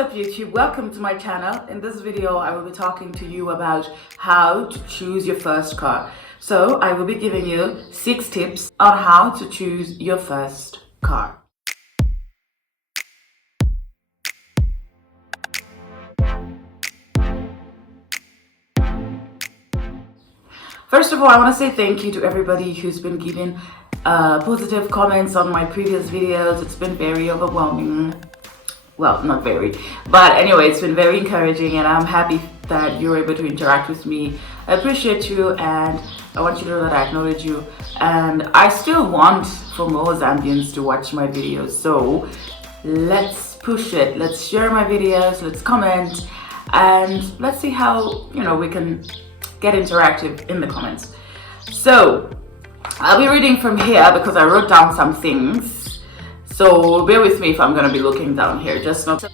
up YouTube? Welcome to my channel. In this video I will be talking to you about how to choose your first car. So I will be giving you 6 tips on how to choose your first car. First of all, I want to say thank you to everybody who's been giving positive comments on my previous videos. It's been very overwhelming. Well, not very, but anyway, it's been very encouraging and I'm happy that you're able to interact with me. I appreciate you and I want you to know that I acknowledge you, and I still want for more Zambians to watch my videos. So let's push it. Let's share my videos, let's comment, and let's see how, we can get interactive in the comments. So I'll be reading from here because I wrote down some things. So bear with me if I'm going to be looking down here, just not.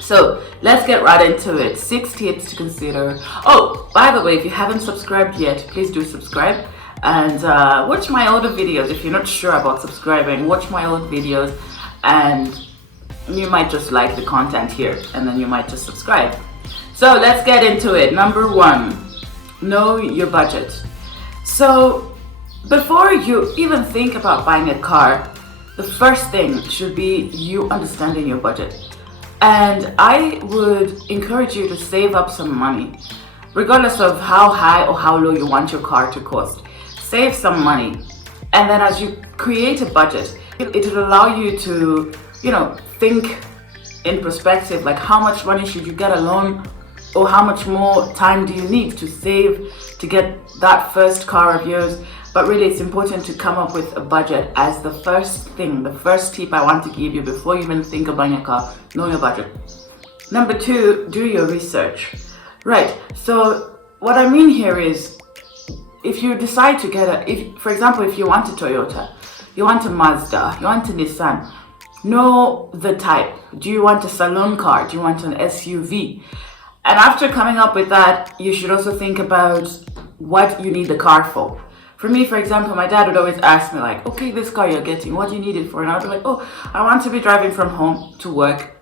So let's get right into it. 6 tips to consider. Oh, by the way, if you haven't subscribed yet, please do subscribe and watch my older videos. If you're not sure about subscribing, watch my old videos and you might just like the content here and then you might just subscribe. So let's get into it. Number 1, know your budget. So before you even think about buying a car, the first thing should be you understanding your budget. And I would encourage you to save up some money, regardless of how high or how low you want your car to cost. Save some money. And then as you create a budget, it will allow you to, think in perspective, like how much money should you get a loan, or how much more time do you need to save to get that first car of yours. But really, it's important to come up with a budget as the first thing, the first tip I want to give you before you even think of buying a car. Know your budget. Number 2, do your research. Right, so what I mean here is, if you decide to get for example, if you want a Toyota, you want a Mazda, you want a Nissan, know the type. Do you want a saloon car? Do you want an SUV? And after coming up with that, you should also think about what you need the car for. For me, for example, my dad would always ask me like, okay, this car you're getting, what do you need it for? And I would be like, oh, I want to be driving from home to work.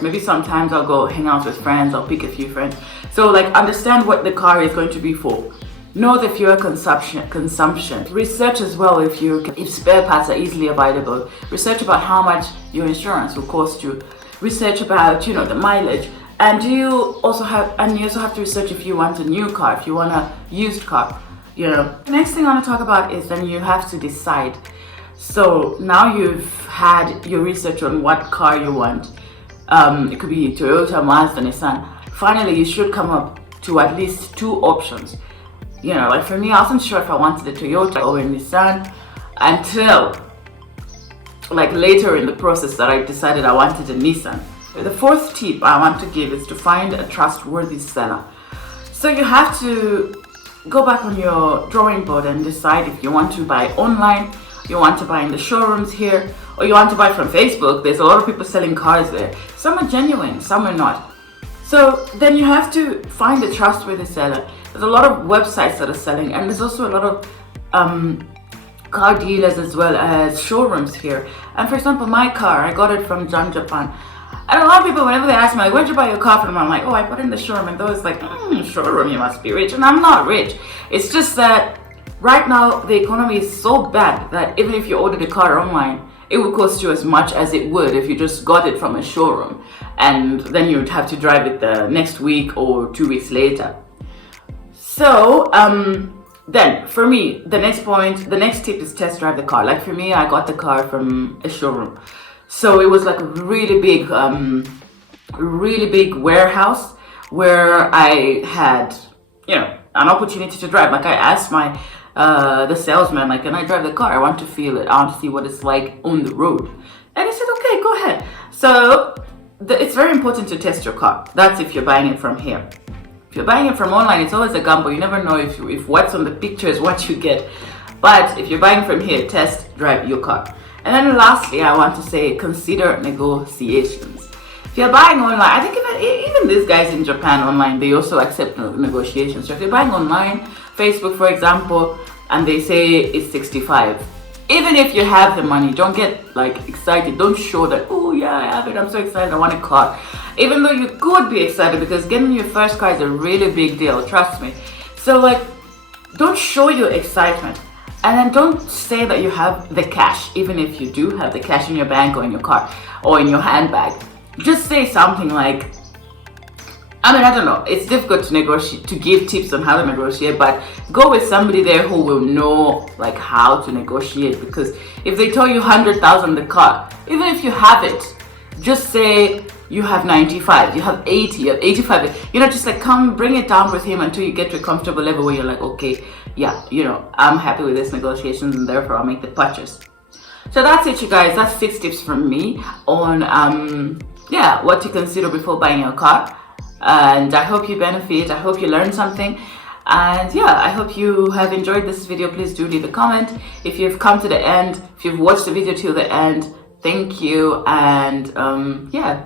Maybe sometimes I'll go hang out with friends, I'll pick a few friends. So like, understand what the car is going to be for. Know the fuel consumption. Research as well if spare parts are easily available. Research about how much your insurance will cost you. Research about, the mileage. And you also have to research if you want a new car, if you want a used car. The next thing I want to talk about is then you have to decide. So now you've had your research on what car you want. It could be Toyota, Mazda, Nissan. Finally, you should come up to at least 2 options. Like for me, I wasn't sure if I wanted a Toyota or a Nissan until like later in the process that I decided I wanted a Nissan. The 4th tip I want to give is to find a trustworthy seller. So you have to go back on your drawing board and decide if you want to buy online, you want to buy in the showrooms here, or you want to buy from Facebook. There's a lot of people selling cars there. Some are genuine, some are not. So then you have to find a trustworthy seller. There's a lot of websites that are selling, and there's also a lot of car dealers as well as showrooms here. And for example, my car, I got it from Japan. And a lot of people, whenever they ask me, like, where'd you buy your car from? I'm like, oh, I put it in the showroom. And they're always like, showroom, you must be rich. And I'm not rich. It's just that right now, the economy is so bad that even if you ordered a car online, it would cost you as much as it would if you just got it from a showroom. And then you would have to drive it the next week or 2 weeks later. So, then for me, the next tip is test drive the car. Like for me, I got the car from a showroom. So it was like a really big warehouse where I had, an opportunity to drive. Like I asked the salesman, like, can I drive the car? I want to feel it. I want to see what it's like on the road. And he said, okay, go ahead. So it's very important to test your car. That's if you're buying it from here. If you're buying it from online, it's always a gamble. You never know if what's on the picture is what you get. But if you're buying from here, test drive your car. And then lastly, I want to say, consider negotiations. If you're buying online, I think even these guys in Japan online, they also accept negotiations. So if you're buying online, Facebook for example, and they say it's 65, even if you have the money, don't get like excited. Don't show that, oh yeah, I have it, I'm so excited, I want a car. even though you could be excited, because getting your first car is a really big deal, trust me. So like, don't show your excitement, and then don't say that you have the cash, even if you do have the cash in your bank or in your car or in your handbag. Just say something like, I mean, I don't know, it's difficult to negotiate, to give tips on how to negotiate, but go with somebody there who will know like how to negotiate. Because if they tell you 100,000 the car, even if you have it, just say you have 95, you have 80, you have 85, you know, just like come bring it down with him until you get to a comfortable level where you're like, okay, yeah, you know, I'm happy with this negotiations and therefore I'll make the purchase. So that's it, you guys. That's 6 tips from me on yeah, what to consider before buying your car. And I hope you benefit, I hope you learned something, and yeah, I hope you have enjoyed this video. Please do leave a comment. If you've come to the end, if you've watched the video till the end, thank you. And yeah,